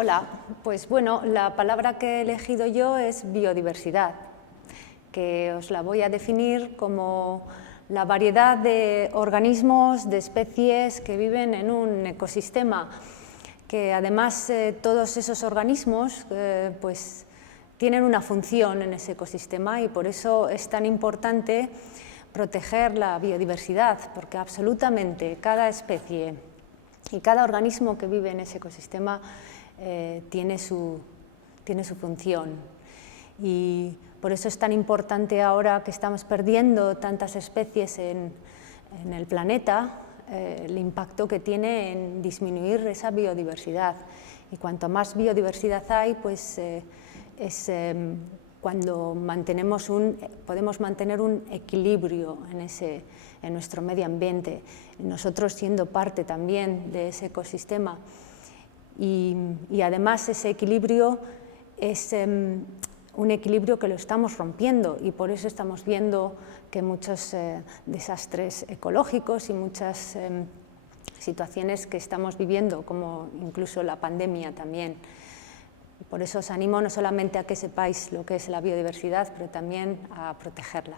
Hola, pues bueno, la palabra que he elegido yo es biodiversidad, que os la voy a definir como la variedad de organismos, de especies que viven en un ecosistema, que además todos esos organismos pues tienen una función en ese ecosistema y por eso es tan importante proteger la biodiversidad, porque absolutamente cada especie y cada organismo que vive en ese ecosistema tiene su función. Y por eso es tan importante ahora que estamos perdiendo tantas especies en el planeta, el impacto que tiene en disminuir esa biodiversidad. Y cuanto más biodiversidad hay, pues es cuando podemos mantener un equilibrio en nuestro medio ambiente, nosotros siendo parte también de ese ecosistema. Y además ese equilibrio es un equilibrio que lo estamos rompiendo y por eso estamos viendo que muchos desastres ecológicos y muchas situaciones que estamos viviendo, como incluso la pandemia también. Por eso os animo no solamente a que sepáis lo que es la biodiversidad, pero también a protegerla.